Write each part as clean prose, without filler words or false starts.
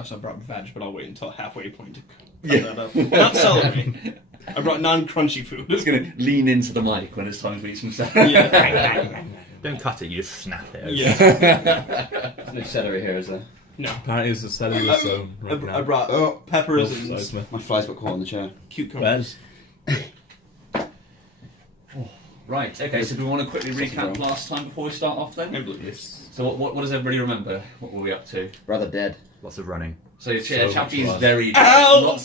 Also, I brought veg, but I'll wait until halfway point to cut that up. Not celery. I brought non-crunchy food. Just going to lean into the mic when it's time to eat some celery. Yeah. Don't cut it, you just snap it over. Yeah. There's no celery here, is there? No. Apparently it's the cellular zone right now. I brought peppers and Smith. My fly's got caught on the chair. cucumbers. Right, okay, so do we want to quickly recap last time before we start off then? I believe yes. So what does everybody remember? What were we up to? Rather dead. Lots of running. So Chappie is much very Ow!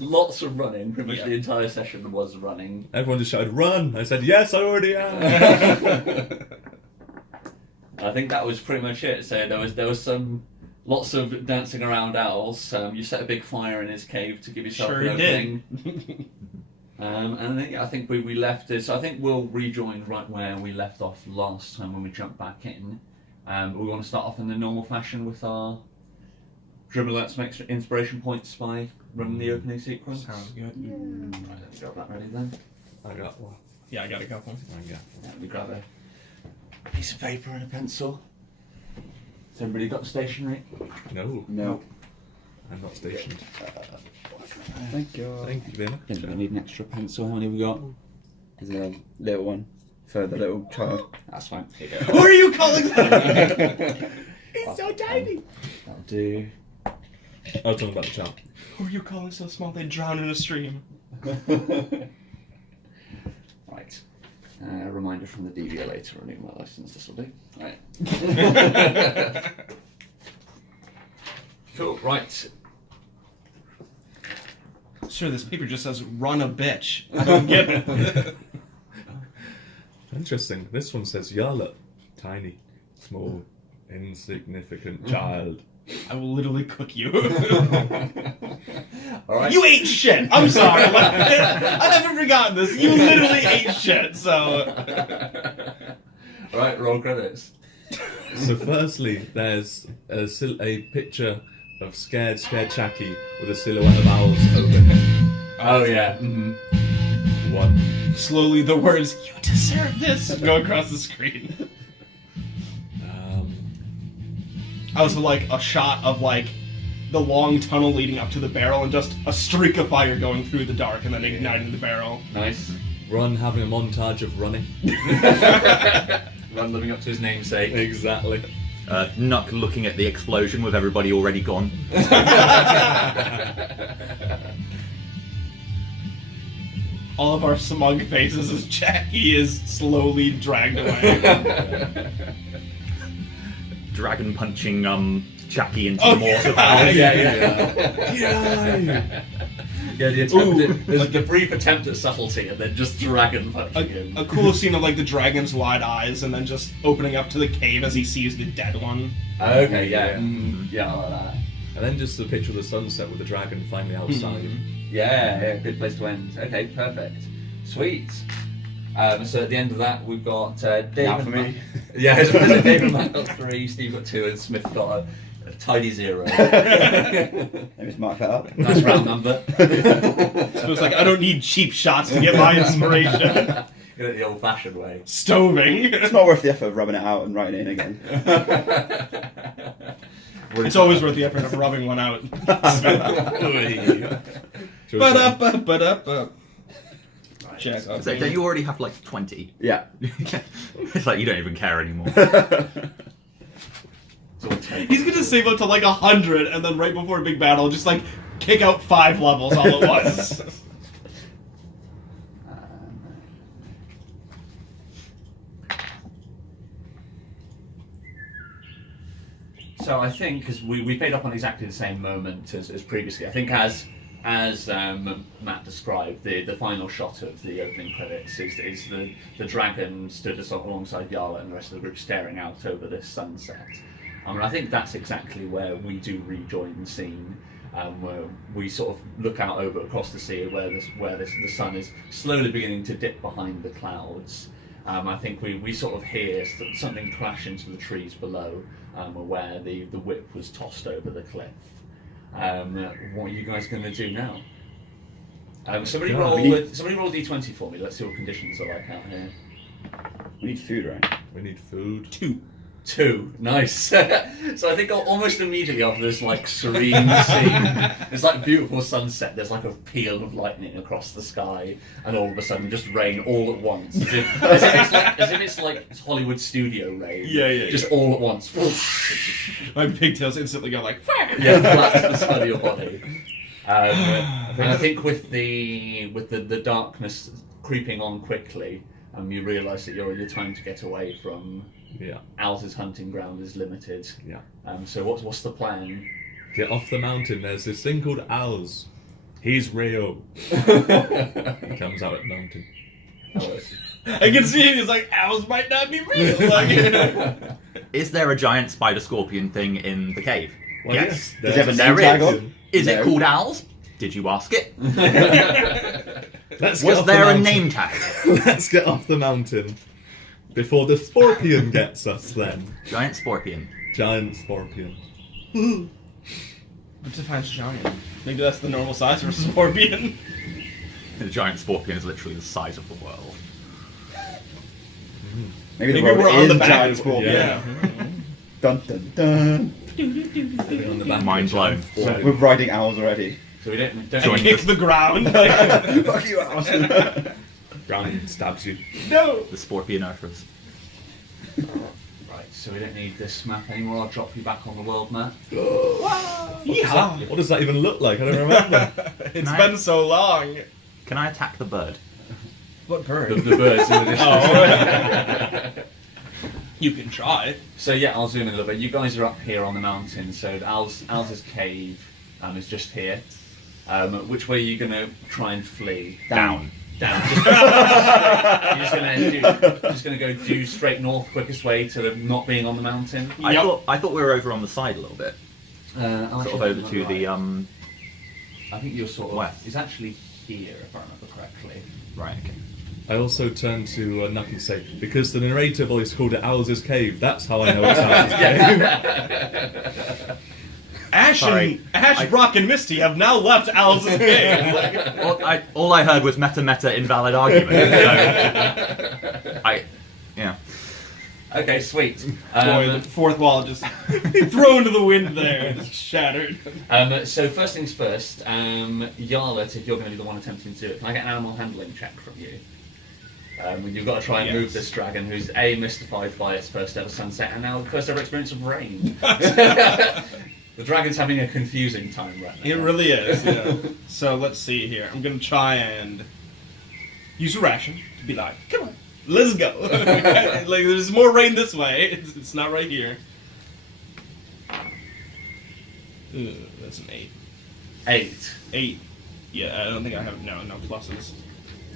lots of running. Pretty much Yeah. the entire session was running. Everyone just shouted, "Run!" I said, "Yes, I already am." I think that was pretty much it. So there was lots of dancing around owls. You set a big fire in his cave to give yourself Sure an did. opening. And I think we left it. So I think we'll rejoin right where we left off last time when we jumped back in. We want to start off in the normal fashion with our dribble out some extra inspiration points by running the opening sequence. Sounds good. Right, let's get that ready then. I got one. Yeah, I got a couple. Yeah, we grab a piece of paper and a pencil. Has everybody got stationery? No, No. I'm not stationed. Thank you. Thank you very much. I think we need an extra pencil. How many have we got? There's a little one for the little child. That's fine. Here you Who go. are you calling that? It's so tiny. That'll do. I was talking about the child. Who are you calling so small they drown in a stream? Right. A reminder from the DVA later renewing my license. This will do. Right. Cool. Right. Sure, this paper just says "run a bitch." I don't get it. Interesting. This one says Yarla. Tiny, small, insignificant child. I will literally cook you. All right. You ate shit. I'm sorry. I haven't forgotten this. You literally ate shit. So. All right. Roll credits. So firstly, there's a picture of scared Chucky with a silhouette of owls over him. Oh yeah. Mm-hmm. One. Slowly, the words "You deserve this" go across the screen. I was like a shot of like the long tunnel leading up to the barrel and just a streak of fire going through the dark and then igniting the barrel. Nice. Ron having a montage of running. Run living up to his namesake. Exactly. Nuck looking at the explosion with everybody already gone. All of our smug faces as Jackie is slowly dragged away. Dragon punching Chucky into Oh, the mortar yeah. valve. Yeah, the attempt. There's a brief attempt at subtlety, and then just dragon punching him. A cool scene of like the dragon's wide eyes and then just opening up to the cave as he sees the dead one. Okay, yeah, yeah, I like that. And then just the picture of the sunset with the dragon finally outside. Yeah, good place to end. Okay, perfect, sweet. So at the end of that, we've got Dave. Now and for me. Yeah, so Dave and Matt got 3, Steve got 2, and Smith got a tidy 0. Let me just mark that up. Nice round number. So it's like, I don't need cheap shots to get my inspiration. Get it the old-fashioned way. Stoving. It's not worth the effort of rubbing it out and writing it in again. It's always worth the effort of rubbing one out. Ba-da-ba-ba-da-ba. Check. So don't you already have like 20? Yeah. It's like you don't even care anymore. He's gonna save up to like 100 and then right before a big battle just like kick out 5 levels all at once. So I think, because we paid up on exactly the same moment as previously, I think as Matt described, the final shot of the opening credits is the dragon stood alongside Yarla and the rest of the group staring out over this sunset. I mean, I think that's exactly where we do rejoin the scene, where we sort of look out over across the sea where the sun is slowly beginning to dip behind the clouds. I think we sort of hear something crash into the trees below, where the whip was tossed over the cliff. What are you guys going to do now? Somebody roll d20 for me. Let's see what conditions are like out here. We need food, right? We need food. 2. 2. Nice. So I think almost immediately after this like serene scene, it's like beautiful sunset. There's like a peal of lightning across the sky, and all of a sudden just rain all at once. As if it's like Hollywood studio rain. Yeah. Just all at once. My pigtails instantly go like. Yeah, flat to the side of your body. And I think with the darkness creeping on quickly, you realise that your time to get away from Al's hunting ground is limited. Yeah. So what's the plan? Get off the mountain. There's this thing called Al's. He's real. He comes out at the mountain. I can see it. It's like owls might not be real. Like, Is there a giant spider scorpion thing in the cave? Well, Yes. Did you have a There name tag is. on? Is it No. called owls? Did you ask it? Let's get Was off the there a mountain. name tag? Let's get off the mountain before the scorpion gets us. Then Giant scorpion. giant scorpion. what defines giant? Maybe that's the normal size for a scorpion. The giant scorpion is literally the size of the world. Maybe the Maybe world we're on is the a back. giant scorpion. Yeah. Dun dun dun. On the back Mind of the giant blown. scorpion. We're riding owls already. So we don't Join Kick the ground. Fuck you, owls. Ground stabs you. No. The scorpion earthers. Right, so we don't need this map anymore. I'll drop you back on the world map. Yeehaw. What does that even look like? I don't remember. It's Can I- been so long. Can I attack the bird? What bird? The birds in the distance. Oh. You can try. So yeah, I'll zoom in a little bit. You guys are up here on the mountain. So Al's cave is just here. Which way are you going to try and flee? Down. Down. You're just gonna go due straight north, quickest way to not being on the mountain. I Yep. thought we were over on the side a little bit. Sort of over to the I think you're sort of. west. It's actually here, if I remember correctly. Right. Okay. I also turned to Nucky and say, because the narrator voice called it Owl's Cave, that's how I know it's Owl's Cave. Sorry. Ash, Brock, and Misty have now left Alice's cave. All I heard was meta invalid argument. So yeah. Okay, sweet. Boy, the fourth wall just thrown to the wind there, just shattered. So first things first, Yarlet, if you're going to be the one attempting to do it, can I get an animal handling check from you? You've got to try and move this dragon, who's A, mystified by its first ever sunset, and now the first ever experience of rain. The dragon's having a confusing time right now. It really is, yeah. So let's see here. I'm going to try and use a ration to be like, come on, let's go. Like, there's more rain this way. It's not right here. Ooh, that's an 8. 8. 8. Yeah, I don't think I have no pluses.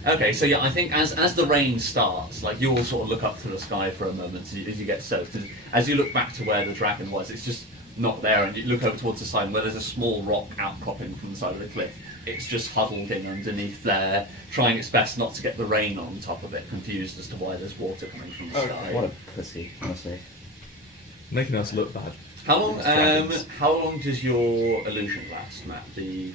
Okay, so yeah, I think as the rain starts, like you all sort of look up to the sky for a moment as you get soaked. As you look back to where the dragon was, it's just not there, and you look over towards the side, and where there's a small rock outcropping from the side of the cliff. It's just huddled in underneath there, trying its best not to get the rain on top of it, confused as to why there's water coming from the sky. What a pussy, honestly. Making us look bad. How long does your illusion last, Matt? The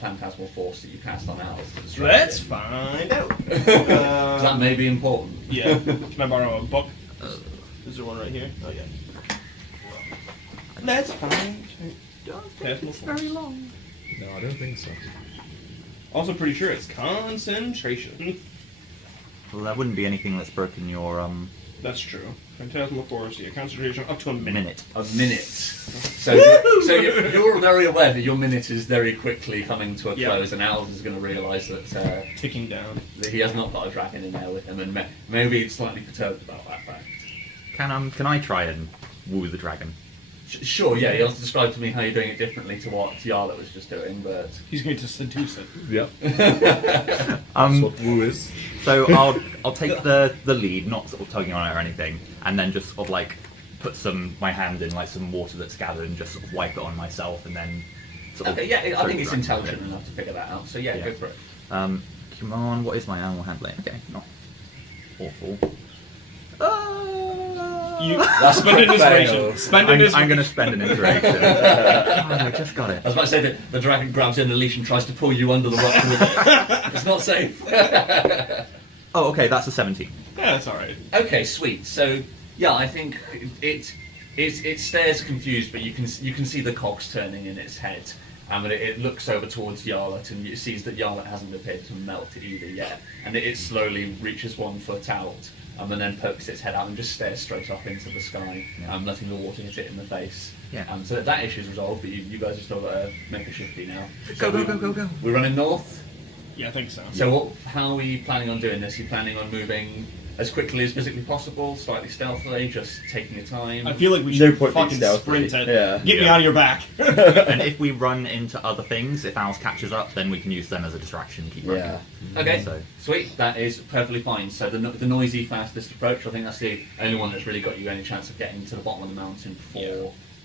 phantasmal force that you cast on Al. Let's find out. That may be important. Yeah. Can I borrow a book? Is there one right here? Oh, yeah. Let's find out. Very long. No, I don't think so. Also pretty sure it's concentration. Well, that wouldn't be anything that's broken your That's true. Phantasmal force, yeah, concentration up to a minute. minute. A minute. So you're very aware that your minute is very quickly coming to a Yeah. close, and Al is going to realise that Ticking down. he has not got a dragon in there with him, and maybe he's slightly perturbed about that fact. Can I try and woo the dragon? Sure, yeah, you'll describe to me how you're doing it differently to what Yarla was just doing, but... He's going to seduce it. Yep. That's what woo is. So I'll take the lead, not sort of tugging on it or anything, and then just sort of like put my hand in like some water that's gathered and just sort of wipe it on myself, and then sort of. Okay, yeah, I think it's throw the dragon intelligent with enough to figure that out, so yeah, Yeah. go for it. it. Come on, what is my animal handling? Okay, not awful. You That's spend an a fail. inspiration. Spend an I'm inspiration. going to spend an inspiration. God, I just got it. I was about to say that the dragon grabs in the leash and tries to pull you under the rock with it. It's not safe. Oh, okay, that's a 17. Yeah, that's alright. Okay, sweet. So Yeah, I think it stares confused, but you can see the cogs turning in its head. And it looks over towards Yarlet, and it sees that Yarlet hasn't appeared to melt either yet. And it slowly reaches 1 foot out, and then pokes its head out and just stares straight up into the sky, letting the water hit it in the face. Yeah. So that issue's resolved, but you guys have still got to make a shifty now. Go, So go, go, go, go. We're running north. Yeah, I think so. So how are you planning on doing this? Are you planning on moving as quickly as physically possible, slightly stealthily, just taking your time? I feel like we No should point being fucking stealthy. sprint it. Yeah. Get me out of your back. And if we run into other things, if Owls catches up, then we can use them as a distraction. Keep running. Yeah. Okay, So- sweet. That is perfectly fine. So the noisy, fastest approach, I think that's the only one that's really got you any chance of getting to the bottom of the mountain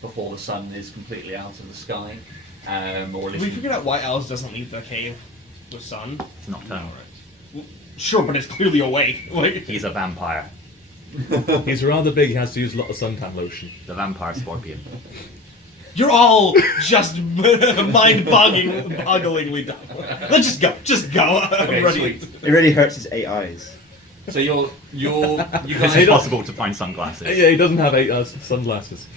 before the sun is completely out of the sky. Or at Have least we figured out why Alice doesn't leave the cave with sun? It's nocturnal. Sure, but it's clearly awake. Like, He's a vampire. He's rather big. He has to use a lot of suntan lotion. The vampire scorpion. you're all just mind-bogglingly dumb. Let's just go. Just go. Okay, I'm ready. sweet. It really hurts his 8 eyes. So you It's guys. impossible to find sunglasses. Yeah, he doesn't have 8 sunglasses.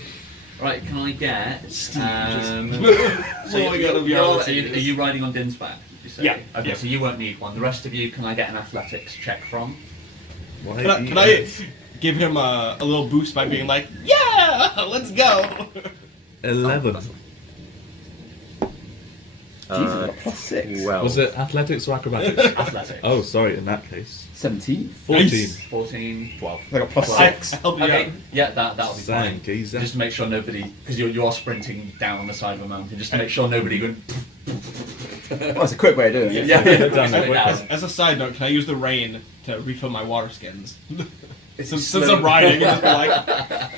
Right, can I get? So Oh my you're, God, I'm are serious. you riding on Din's back? Did you say? Yeah. Okay, Yeah. so you won't need one. The rest of you, can I get an athletics check from? Why Can I give him a little boost by being like, yeah, let's go. 11. Jesus, I got +6. Well, Was it athletics or acrobatics? Athletics. Oh, sorry, in that case. 17. 14. Nice. 14, 12. I got +6. I help you Okay, out. yeah, that'll be fine. Thank you, Zach. Just to make sure nobody, because you are sprinting down the side of a mountain, just to make sure nobody going. Well, it's a quick way of doing it. Yeah, Done. slow it down. As a side note, can I use the rain to refill my water skins? It's Since slow- I'm riding, it's just be like,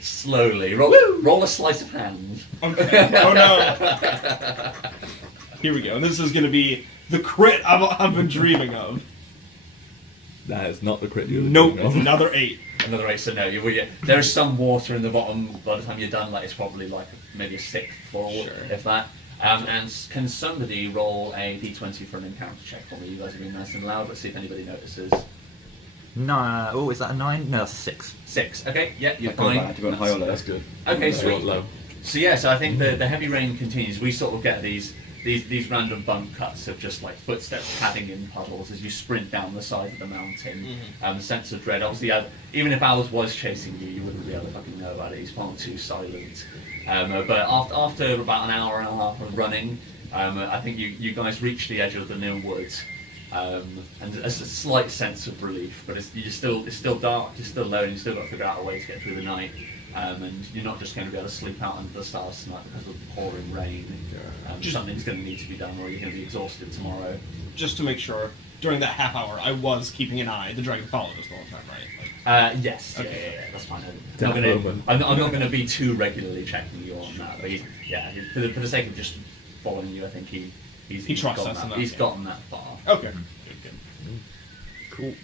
Slowly, roll a sleight of hand. okay. Oh no. Here we go. And this is going to be the crit I've been dreaming of. That is not the crit you were Nope, thinking it's of. another 8. Another 8, so no, there is some water in the bottom by the time you're done, like it's probably like maybe a 6th full, Sure. if that. And can somebody roll a d20 for an encounter check for me? You guys have been nice and loud, let's see if anybody notices. no. Oh, is that a 9? No, that's a 6. 6, okay, yeah, you're I've gone fine. back to go on high or low. That's good. Okay, I sweet. got low. So yeah, so I think the heavy rain continues. We sort of get these random bump cuts of just like footsteps padding in puddles as you sprint down the side of the mountain. The sense of dread. Obviously, even if Owls was chasing you, you wouldn't be able to fucking know about it. He's far too silent. But after about an hour and a half of running, I think you guys reach the edge of the new woods. And there's a slight sense of relief, but it's still dark, you're still alone, you still got to figure out a way to get through the night. And you're not just going to be able to sleep out under the stars tonight because of the pouring rain. Something's going to need to be done, or you're going to be exhausted tomorrow. Just to make sure, during that half hour, I was keeping an eye. The dragon followed us the whole time, right? Like, Yes, Okay. yeah, that's fine. That moment. I'm not going to be too regularly checking you on that, but for the sake of just following you, I think he's He trusts gotten us that, enough, he's yeah. gotten that far. okay. Good, good. Cool.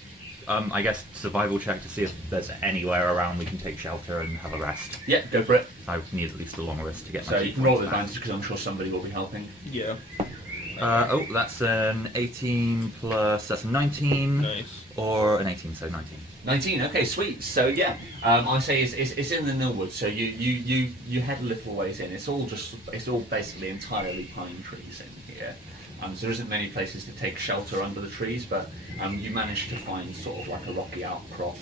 I guess survival check to see if there's anywhere around we can take shelter and have a rest. Yeah, go for it. I need at least a long rest to get my So key you can roll points back. advantage because I'm sure somebody will be helping. Yeah. Oh, that's an 18 plus, that's a 19. Nice. Or an 18, so 19. 19. Okay, sweet. So yeah, I say it's in the Millwood. So you head a little ways in. It's all basically entirely pine trees in here. So there isn't many places to take shelter under the trees, but you manage to find sort of like a rocky outcrop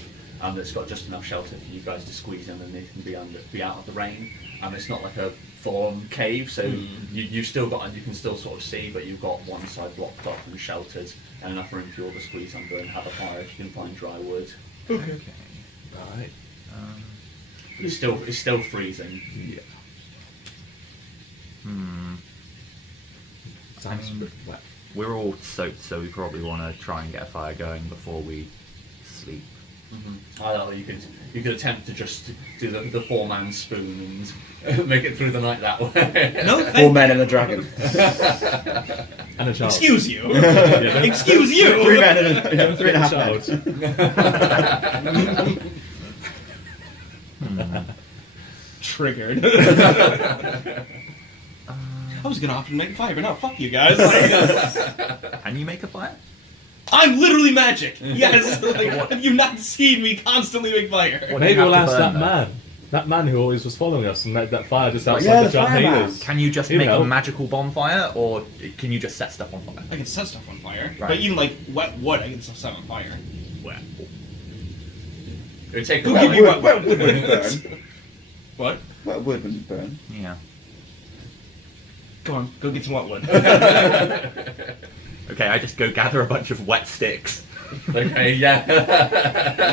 that's got just enough shelter for you guys to squeeze underneath and be out of the rain. It's not like a full-on cave, so you can still sort of see, but you've got one side blocked off and sheltered, and enough room for you all to squeeze under and have a fire if you can find dry wood. Okay. Right. It's still freezing. Yeah. Sounds a bit wet. We're all soaked, so we probably want to try and get a fire going before we sleep. I don't know, you could attempt to just do the 4-man spoon and make it through the night that way. No, 4 men and a dragon. And a child. Excuse you. Yeah, Excuse you. 3 men and a, don't 3.5 forget men. Triggered. I was gonna offer to make a fire, but no, fuck you guys. Can you make a fire? I'm literally magic. Yes. Like, have you not seen me constantly make fire? What do you Maybe have we'll to ask burn, that though? man. That man who always was following us and made that fire just outside yeah, the the giant fireman. healers. Can you just You make know. a magical bonfire, or can you just set stuff on fire? I can set stuff on fire, Right. but even like wet wood, I can still set on fire. Where? It would take a Who while. give you wet Wood wood? wouldn't burn. What? Well, wood wouldn't burn. Yeah. Go on, go get some wet wood. Okay, I just go gather a bunch of wet sticks. Okay, yeah.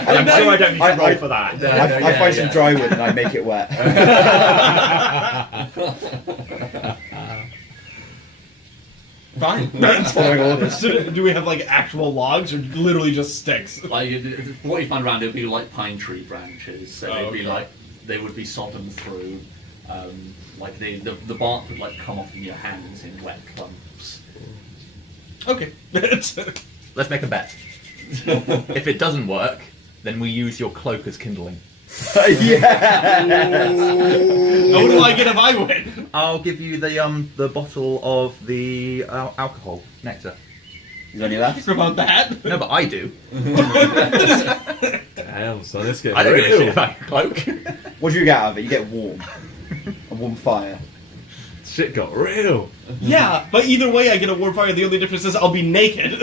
I'm sure I don't need to roll for that. No, I yeah, find yeah. some dry wood and I make it wet. Fine. Following orders. So do we have like actual logs or literally just sticks? Like what you find around it would be like pine tree branches, so Oh, they'd be okay. like they would be sodden through. Like the bark would like come off in your hands in wet clumps. Okay. Let's make a bet. If it doesn't work, then we use your cloak as kindling. Yeah. What do I get if I win? I'll give you the bottle of the alcohol nectar. Is there any left? What about that? No, but I do. Damn, son, let's get I don't give a shit real. about your cloak. What do you get out of it? You get warm. A warm fire. Shit got real. Yeah, but either way I get a warm fire. The only difference is I'll be naked.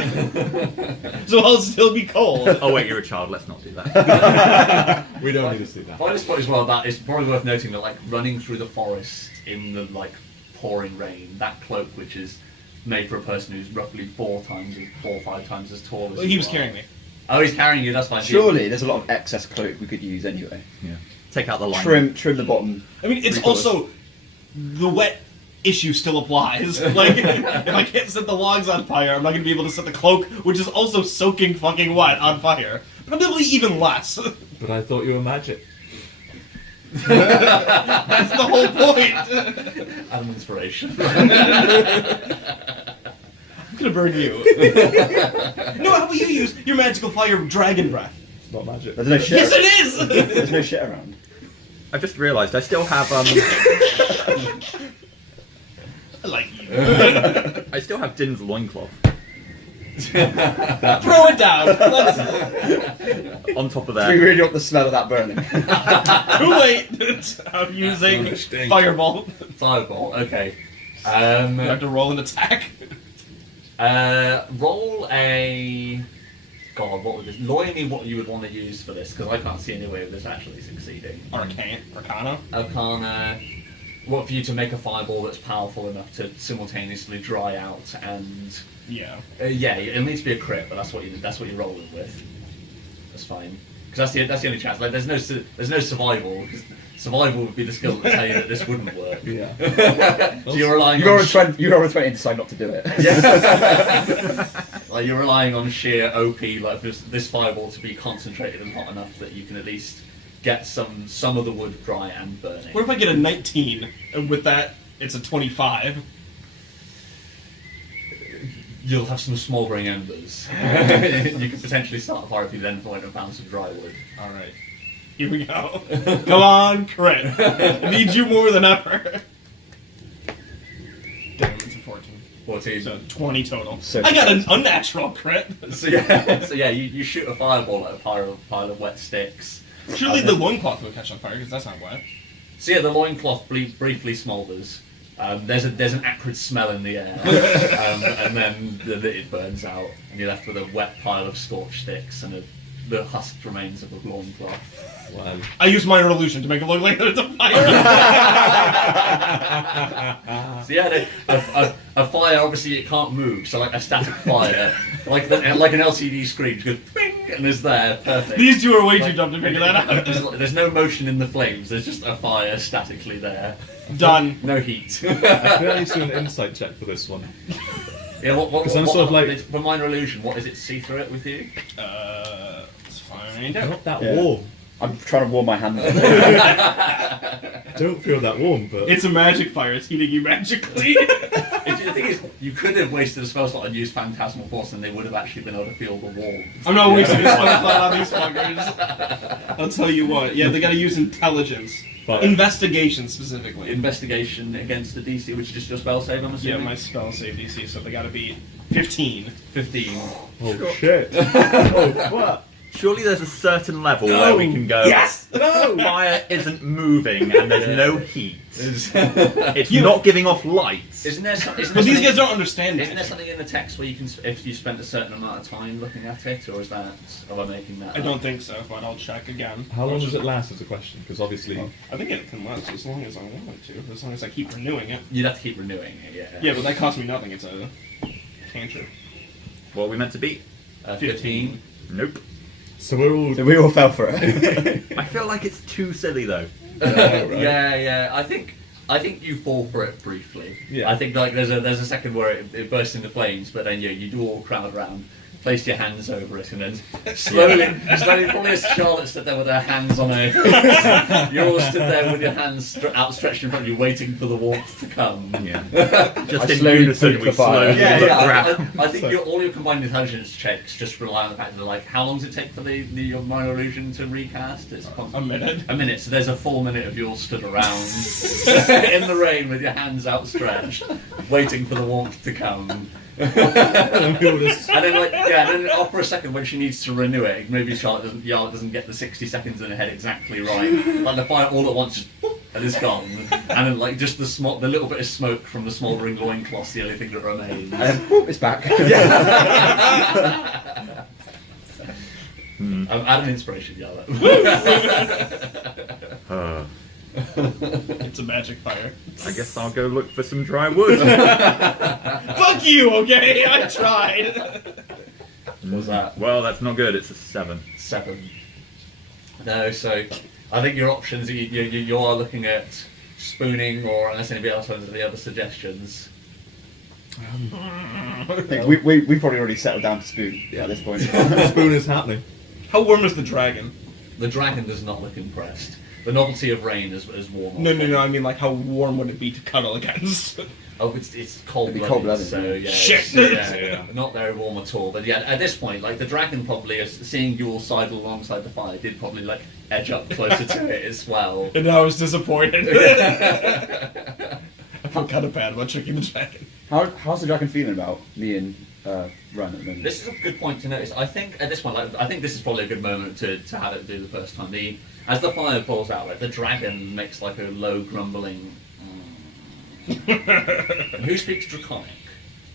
So I'll still be cold. Oh wait, you're a child. Let's not do that. We don't need to see that. By this point as well, that it's probably worth noting that like running through the forest in the like pouring rain, that cloak which is made for a person who's roughly 4 or 5 times as tall as Well, you he was are. carrying me. Oh, he's carrying you. That's fine. Surely there's a lot of excess cloak we could use anyway. Yeah. Take out the line. Trim the bottom. I mean, it's 3/4. also the wet issue still applies. Like, if I can't set the logs on fire, I'm not going to be able to set the cloak, which is also soaking fucking wet, on fire. Probably even less. But I thought you were magic. That's the whole point. An inspiration. I'm gonna burn you. No, how about you use your magical fire of dragon breath? It's not magic. There's no shit. Yes, it is. There's no shit around. I've just realised I still have I like you. I still have Din's loincloth Throw it down. Let's on top of We there. really want the smell of that burning. too late. I'm using It stinks. fireball. Fireball. Okay. You have to roll an attack. Roll a. God, what would this? Lawyer me what you would want to use for this, because I can't see any way of this actually succeeding. Arcana. Arcana. What for you to make a fireball that's powerful enough to simultaneously dry out and Yeah. yeah, it needs to be a crit, but that's what you're rolling with. That's fine, because that's the only chance. Like there's no survival. Because survival would be the skill that tell you that this wouldn't work. Yeah. So you're relying You roll on a 20. You roll a 20 and decide not to do it. like you're relying on sheer OP, like for this fireball to be concentrated and hot enough that you can at least get some of the wood dry and burning. What if I get a 19, and with that, it's a 25? You'll have some smouldering embers. You could potentially start a fire if you then find a pound of dry wood. Alright. Here we go. Come on, crit. I need you more than ever. Damn, it's a 14. 14. So 20 total. So I got an unnatural crit. So yeah, you shoot a fireball at a pile of wet sticks. Surely the loincloth will catch on fire, because that's not wet. So yeah, the loincloth briefly smoulders. There's an acrid smell in the air, and then it burns out, and you're left with a wet pile of scorched sticks and the husked remains of a loincloth. Wow. I use minor illusion to make it look like there's a fire. So yeah, a fire obviously it can't move, so like a static fire, like an LCD screen, just goes bing, and is there, perfect. These two are way too dumb to figure that out. There's no motion in the flames. There's just a fire statically there. Done. No heat. I think I need to do an insight check for this one. Yeah, what 'Cause I'm sort of like- for minor illusion, what is it? See through it with you? Let's find out. Not that Yeah. warm. I'm trying to warm my hands. Don't feel that warm, but It's a magic fire. It's heating you magically. The thing is, you could have wasted a spell slot and used Phantasmal Force, and they would have actually been able to feel the warmth. I'm not wasting this one on these fuckers. I'll tell you what. Yeah, they gotta use intelligence. But- Investigation, specifically. Investigation against the DC, which is just your spell save, I'm Yeah, assuming. my spell save DC, so they gotta be 15. 15. Oh shit! Oh fuck! Surely there's a certain level where we can go. Yes! No! Fire isn't moving and there's no heat. Is, It's not giving off lights. isn't there, isn't there But these something- guys don't understand Isn't there it. something in the text where you can, if you spent a certain amount of time looking at it, or is that, am I making that I up? don't think so, but I'll check again. How long does it last? Is the question, because obviously. I think it can last as long as I want it to, as long as I keep renewing it. You'd have to keep renewing it, yeah. Yeah, but that costs me nothing. It's a cantrip. What are we meant to beat? 15. Nope. So we're all. So we all fell for it. I feel like it's too silly though. Right. Yeah. I think you fall for it briefly. Yeah. I think like there's a second where it bursts into flames, but then you do all crowd around, place your hands over it, and then slowly, probably as Charlotte stood there with her hands on her, you all stood there with your hands outstretched in front of you, waiting for the warmth to come. Yeah. Just I in slowly unison, pooped we the fire. slowly Yeah, look yeah. around. I think all your combined intelligence checks just rely on the fact that, like, how long does it take for the minor illusion to recast? It's A minute. A minute. So there's a full minute of you all stood around in the rain with your hands outstretched, waiting for the warmth to come. We all just- And then, like, yeah, and then after a second, when she needs to renew it, maybe Charlotte doesn't get the 60 seconds in her head exactly right. Like the fire all at once, just whoop, and it's gone. And then, like, just the little bit of smoke from the smouldering loincloth's the only thing that remains. And then, whoop, it's back. Add an inspiration, Yellow. It's a magic fire. I guess I'll go look for some dry wood. Fuck you, okay? I tried. What was that? Well, that's not good. It's a 7. 7. No, so I think your options, you are looking at spooning, or unless anybody else has any other suggestions. I think we've probably already settled down to spoon at this point. Spoon is happening. How warm is the dragon? The dragon does not look impressed. The novelty of rain is warm. No. I mean, like, how warm would it be to cuddle against? Oh, it's cold-blooded, It'd be cold-blooded. so yeah, Shit. yeah, not very warm at all. But yeah, at this point, like the dragon probably, seeing you all sidle alongside the fire, did probably like edge up closer to it as well. And I was disappointed. I feel kind of bad about tricking the dragon. How's the dragon feeling about me and Run at the moment? This is a good point to notice. I think at this point, like, I think this is probably a good moment to have it do the first time. As the fire pulls out, like, the dragon makes like a low grumbling. Who speaks Draconic?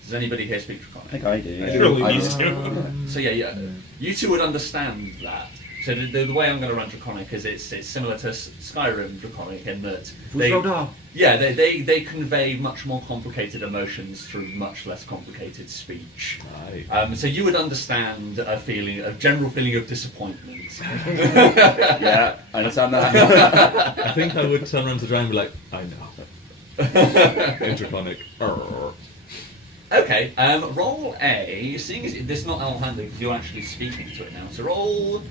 Does anybody here speak I Draconic? think I do. It Yeah. really I needs do. to. So yeah, you two would understand that. So the way I'm going to run Draconic is it's similar to Skyrim Draconic in that they convey much more complicated emotions through much less complicated speech. Right. So you would understand a general feeling of disappointment. Yeah, I understand that. I think I would turn around to the dragon and be like, I know. Draconic. Okay, roll a. Seeing as this is not L-handed because you're actually speaking to it now, so roll.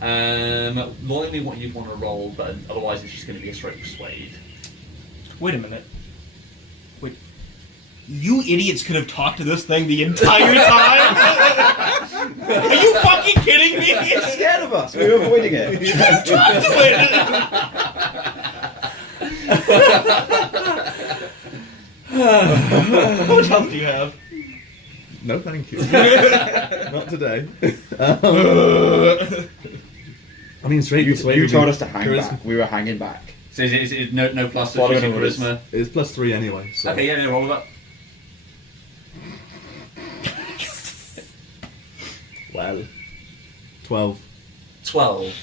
Loyally what you'd want to roll, but otherwise it's just going to be a straight persuade. Wait a minute. Wait. You idiots could have talked to this thing the entire time? Are you fucking kidding me? It's scared of us. We were avoiding it. Talk to it! How much health do you have? No, thank you. Not today. I mean, straight persuade. You told us to hang Charisma. back. We were hanging back. So is it no plus to Following choosing orders. charisma? It's +3 anyway. So. Okay, yeah, roll it up. Well. 12. 12.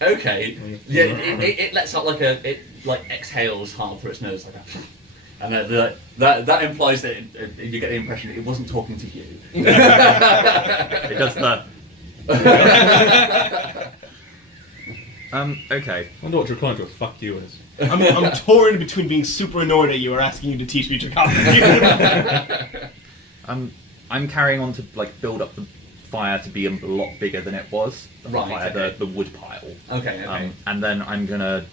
Okay. Yeah, it lets out like it exhales hard through its nose like that. And that implies that you get the impression that it wasn't talking to you. It does the. Okay. I wonder what Draconic with fuck you is. I'm torn between being super annoyed at you or asking you to teach me Draconic. I'm carrying on to like build up the fire to be a lot bigger than it was. The Right, fire, okay. the wood pile. Okay. And then I'm gonna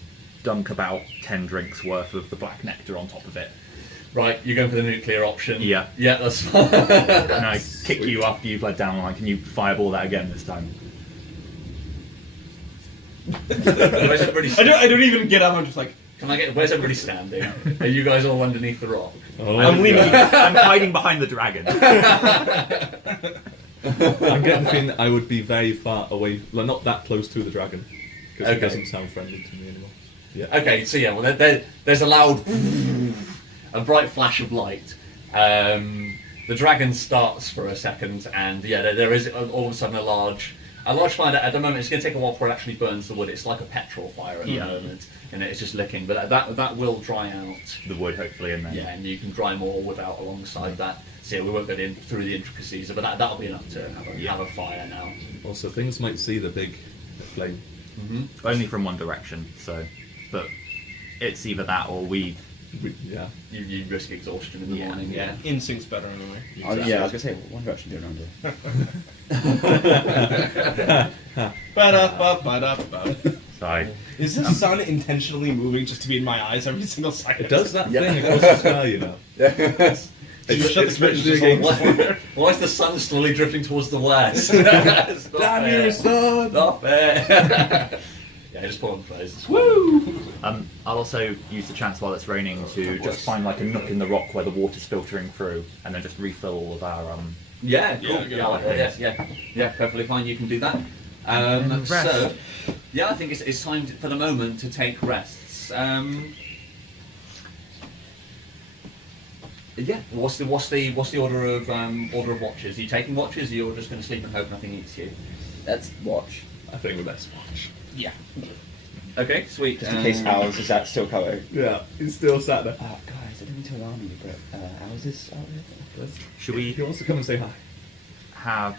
dunk about 10 drinks worth of the black nectar on top of it. Right, you're going for the nuclear option. Yeah. Yeah, that's fine. And I kick you after you've led down. Like, can you fireball that again this time? Otherwise everybody's- I don't even get up. I'm just like, Can I get? Where's everybody standing? Are you guys all underneath the rock? Oh, I'm leaning. I'm hiding behind the dragon. I'm getting the feeling that I would be very far away, like not that close to the dragon, because Okay. it doesn't sound friendly to me anymore. Yeah. Okay, so yeah, well, there's a loud, a bright flash of light. The dragon starts for a second, and yeah, there is all of a sudden a large fire. At the moment, it's going to take a while before it actually burns the wood. It's like a petrol fire at the moment, and it's just licking. But that will dry out. The wood, hopefully, and then. Yeah, and you can dry more wood out alongside that. So yeah, we won't get in through the intricacies, but that'll be enough to have a fire now. Also, things might see the big flame. Only from one direction, so. But it's either that or we. Yeah. You risk exhaustion in the morning. Yeah. Instinct's better anyway. Yeah, I was gonna say, what direction do you want to do? Sorry. Is this sun intentionally moving just to be in my eyes every single second? It does that Yeah. thing across the sky, you know. Yes. Just shut the It's curtains, written just against- Why is the sun slowly drifting towards the west? It's not Damn fair. you, son! Not fair. Yeah, just pull on plays. Woo! I'll also use the chance while it's raining to just find like a nook in the rock where the water's filtering through, and then just refill all of our Yeah, cool. Yeah, Yeah, good I like that. Yeah, perfectly fine. You can do that. then rest. So, yeah, I think it's time for the moment to take rests. Yeah. What's the order of watches? Are you taking watches? Or you're just going to sleep and hope nothing eats you? Let's watch. I think we best watch. Yeah. Okay, sweet. Just in case Owls is that still covered. Yeah, he's still sat there. Guys, I didn't mean to alarm you, but Owls is out here. Should He we wants to come and say hi. have?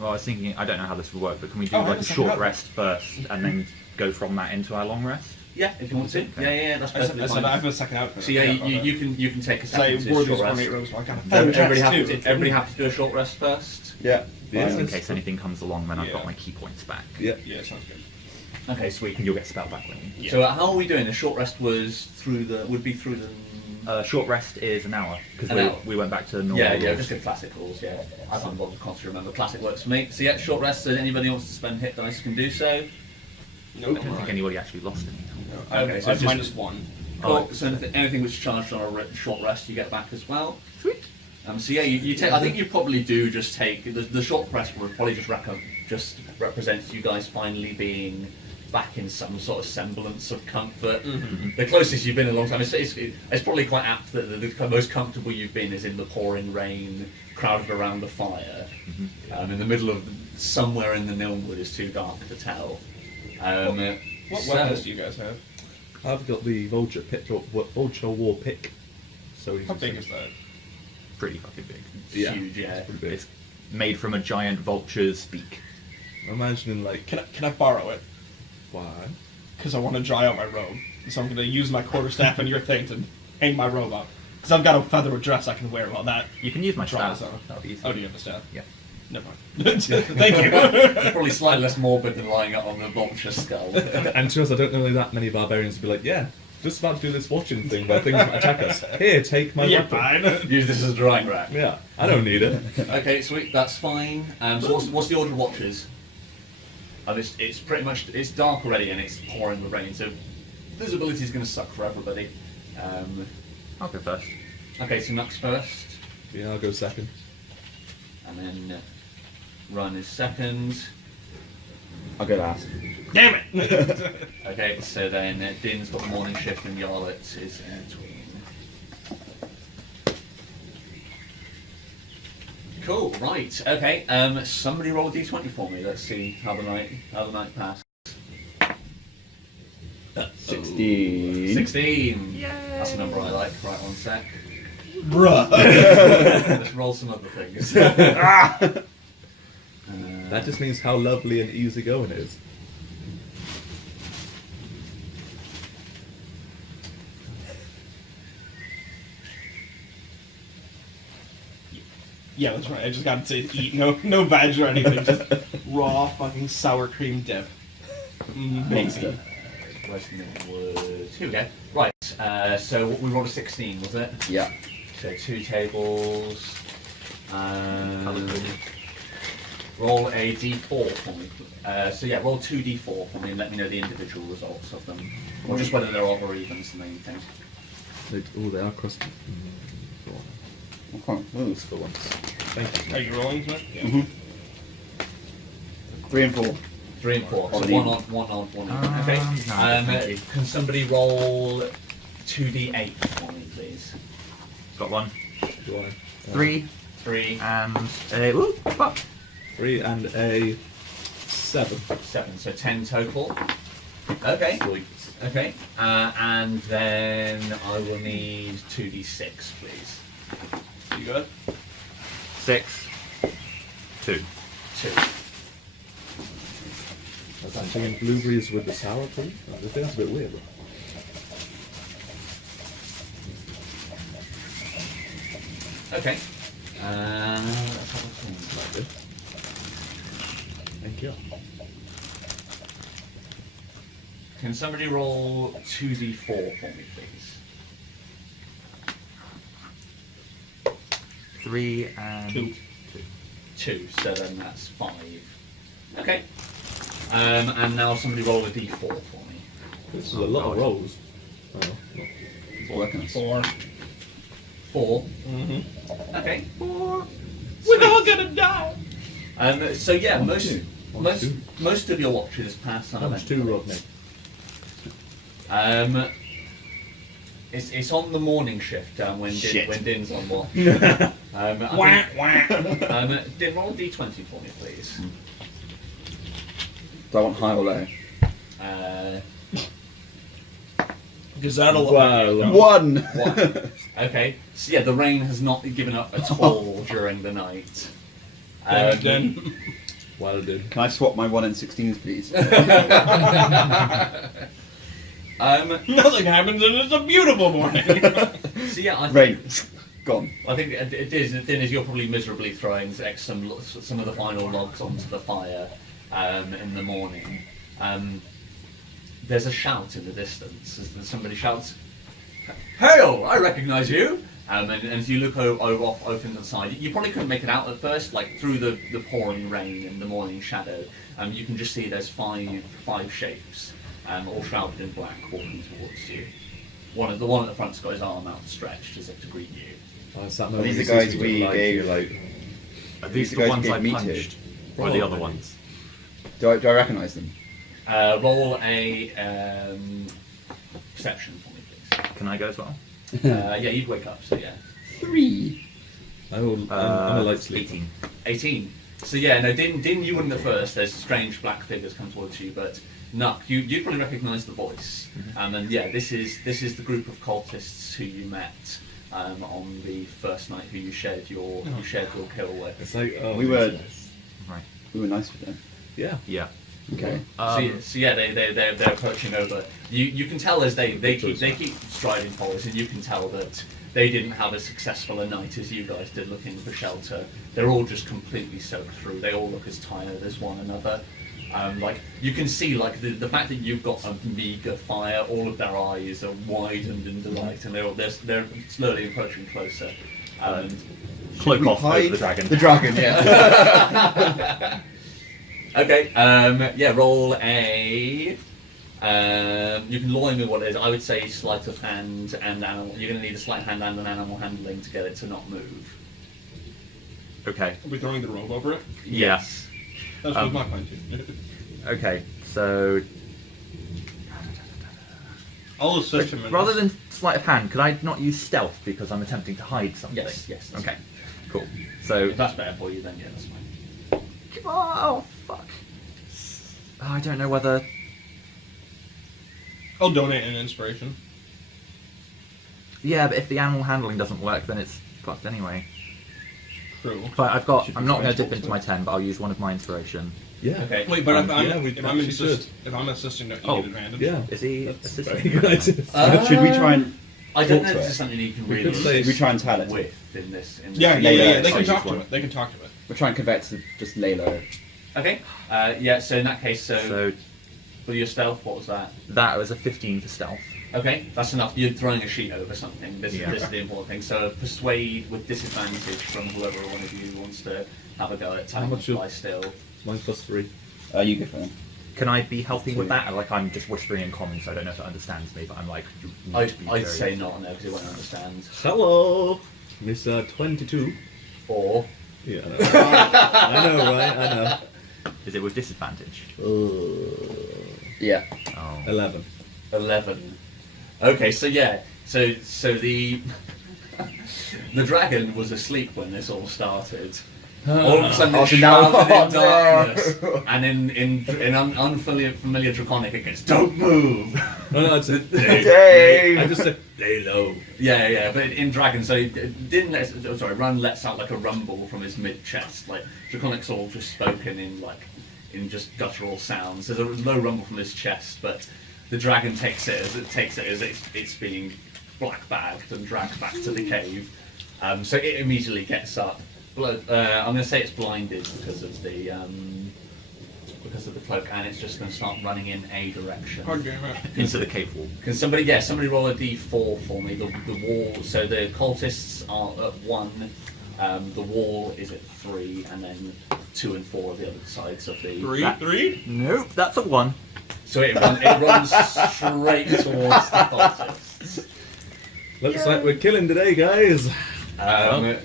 Well, I was thinking I don't know how this would work, but can we do Oh, hang like on a a second, short no. rest first, and then go from that into our long rest? Yeah, if you want to. Yeah, that's I said perfectly I fine. have a second outfit. So yeah, you can take a Say, second to wore short these rest. ornate robes, but I got a feather Everybody dress happy, too. everybody happy to do a short rest first? Yeah. Yes. In case anything comes along, then I've Yeah. got my key points back. Yeah. Yeah, sounds good. Okay, sweet. And you'll get spell back when you. Yeah. So how are we doing? The short rest would be through the. Short rest is an hour because An hour. we went back to normal. Yeah, rules. just good classic rules. Yeah, I can't bother to remember. Classic works for me. So yeah, short rest. So anybody wants to spend hit dice can do so. Nope. I don't think anybody actually lost any. Okay, so I've just- -1. Cool. So anything which is charged on a short rest, you get back as well. Sweet. So yeah, you take. I think you probably do just take the short rest would probably just represents you guys finally being back in some sort of semblance of comfort. The closest you've been in a long time. It's probably quite apt that the most comfortable you've been is in the pouring rain, crowded around the fire, in the middle of somewhere in the Nilnwood. Is too dark to tell. What weapons do you guys have? I've got the vulture war pick. So How big is that? Pretty fucking big. Yeah. Huge, yeah. Pretty big. It's made from a giant vulture's beak. I'm imagining like Can I borrow it? why? Because I want to dry out my robe. So I'm going to use my quarterstaff and your thing to hang my robe up. Because I've got a feather dress I can wear while that. You can use my Dries staff. out. That'll be easy. Oh, do you have a staff? Yeah. Never mind. Thank you. It's probably slightly less morbid than lying up on the vulture skull. And to us, I don't know that many barbarians would be like, yeah, just about to do this watching thing where things might attack us. Here, take my You're weapon. fine. Use this as a drying rack. Yeah, I don't need it. Okay, sweet, that's fine. So what's the order of watches? It's pretty much, it's dark already and it's pouring with rain, so visibility is going to suck for everybody. I'll go first. Okay, so Nux first, Yeah, I'll go second. and then Run is second. I'll go last. Damn it! Okay, so then Din's got morning shift and Yarlet is in between. Cool, right, okay, somebody roll a d20 for me, let's see how the night passed. 16. 16! That's a number I like, right, one sec. Bruh. Let's roll some other things. That just means how lovely and easygoing it is. Yeah, that's right. I just got to eat. No veg or anything. Just raw fucking sour cream dip. Amazing. Where's the wood? Here we go. Right, so we rolled a 16, was it? Yeah. So 2 tables. Roll a d4 for me. So yeah, roll 2d4 for me and let me know the individual results of them. Or just whether they're odd or even's the main thing. They are crossed. I can't move. For once. Thank you. Are you rolling tonight? Yeah. Mhm. 3 and 4. 3 and 4. So Odd one even. odd, one odd, one even. Okay. No, definitely. Can somebody roll 2d8 for me, please? Got one. Do I? 3 3, and a. Ooh, fuck. 3 and a 7. 7. So 10 total. Okay. Sweet. Okay. And then I will need 2d6, please. You good? 6, 2. 2. I'm thinking blueberries with the sour cream. I think that's a bit weird. Okay. Let's have a think. Like this. Thank you. Can somebody roll 2d4 for me, please? 3 and 2. 2, so then that's 5. Okay. And now somebody roll a d4 for me. This is a lot of rolls. Oh, It's working. 4. 4. Mm-hmm. Okay. 4. We're all gonna die. So yeah, One, most two. most two. most of your watches pass how much 2, Rodney? It's on the morning shift when Shit. when Din's on watch. I Wah, think- wah. Din, roll a d20 for me, please. Do I want high or low? Because that'll. Wow. 1! 1. Okay. So yeah, the rain has not given up at all during the night. Then. Well done. Can I swap my 1 and 16s, please? Nothing happens and it's a beautiful morning. So yeah, I think, Rain. Gone. I think it is. The thing is, you're probably miserably throwing some of the final logs onto the fire in the morning. There's a shout in the distance as somebody shouts, "Hail! I recognise you!" And as you look over to the side, you probably couldn't make it out at first, like through the pouring rain and the morning shadow. You can just see there's five shapes, all shrouded in black, walking towards you. One at the front's got his arm outstretched as if to greet you. Oh, it's that Are moment these you the see guys something we like, gave- you're like, Are These these guys the ones gave I me to. punched? Or the other ones? Do I recognise them? Roll a perception for me, please. Can I go as well? Yeah, you'd wake up, so yeah. 3. I'm a light sleeper. 18. 18. So yeah, no, Din, you wouldn't at first. There's strange black figures come towards you, but Nuck, you probably recognise the voice. And yeah, this is the group of cultists who you met on the first night, who you shared your kill with. It's like, oh, We were- nice. Right. We were nice with them. Yeah. Yeah. Okay. So yeah, they're approaching over. You can tell as they keep striding forwards, and you can tell that they didn't have as successful a night as you guys did looking for shelter. They're all just completely soaked through. They all look as tired as one another. Like you can see, like the fact that you've got a meager fire, all of their eyes are widened in delight, and they're slowly approaching closer. Cloak We off over hide the dragon. The dragon, yeah. Okay, yeah, roll a. You can lure me what it is. I would say sleight of hand and animal. You're going to need a sleight of hand and an animal handling to get it to not move. Okay. Are we throwing the rope over it? Yes. That's what my plan too. Okay. So I'll assist him. in rather this. than sleight of hand, could I not use stealth because I'm attempting to hide something? Yes, that's Okay. Cool. So. If that's better for you, then yeah, that's fine. Oh fuck. Oh, I don't know whether. I'll donate an inspiration. Yeah, but if the animal handling doesn't work, then it's fucked anyway. True. But I've got. Should I'm we not try going to and dip into my 10, but I'll use one of my inspiration. Yeah. Okay. Wait, but if I'm yeah, we if I'm actually if I'm assisting, don't you Oh. get advantage? Yeah. Is he That's assisting? very good idea. Should we try and I don't talk know to if it? this is something you can We really could say- Should we try and tell it? with in this. Yeah. Yeah, They I'll can talk use to one. it. They can talk to it. We're trying to convert to just lay low. Okay. Yeah. So in that case, So for your stealth, what was that? that was a 15 for stealth. Okay, that's enough. You're throwing a sheet over something. This Yeah. is the important thing. So persuade with disadvantage from whoever one of you wants to have a go at How telling much them you- to lie still. Mine's +3. You go for them. Can I be helping with that? Like I'm just whispering in common, so I don't know if it understands me, but I'm like. I'd say not, no, because it won't understand. Hello, Mr. 22. Or Yeah, I know, right? I know. Is it with disadvantage? Yeah. Oh. 11. 11. Okay, so yeah, so the the dragon was asleep when this all started. All of a sudden, Oh, it's so now- shrouded in oh, no. darkness, and in unfamiliar Draconic, it goes, "Don't move." No, it's a Dave. I just said, lay low. Yeah, but in Dragon, so it didn't. Ran lets out like a rumble from his mid chest. Like Draconic's all just spoken in just guttural sounds. There's a low rumble from his chest, but the dragon takes it as it's being black bagged and dragged back to the cave. So it immediately gets up. I'm going to say it's blinded because of the cloak, and it's just going to start running in a direction. God damn it. Into the cave wall. Can somebody roll a d4 for me? The wall. So the cultists are at 1. The wall is at 3, and then 2 and 4 are the other sides of the. Three? Nope, that's a 1. So it runs straight towards the cultists. Looks like we're killing today, guys. Good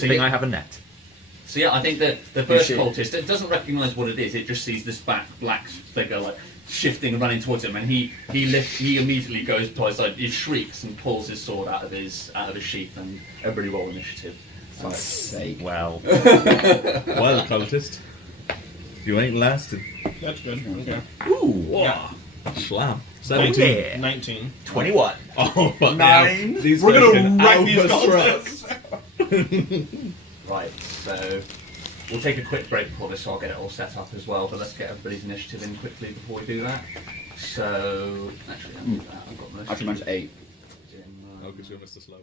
So thing yeah- I have a net. So yeah, I think that the first should. cultist, it doesn't recognise what it is. It just sees this black figure like shifting and running towards him, and he immediately goes to his side. He shrieks and pulls his sword out of his sheath, and everybody roll initiative. Fuck's sake. Well, Well, cultist, you ain't lasted. That's good. Okay. Ooh, Yeah. Slam. 19. 17. yeah. 19. 21. Oh, fuck 9. yeah. These We're guys gonna can wreck these alpha cultists. Right, so we'll take a quick break before this, so I'll get it all set up as well. But let's get everybody's initiative in quickly before we do that. So actually, I'll do that. I've got most. Actually, mine's 8. Oh, because you're Mr. Slow.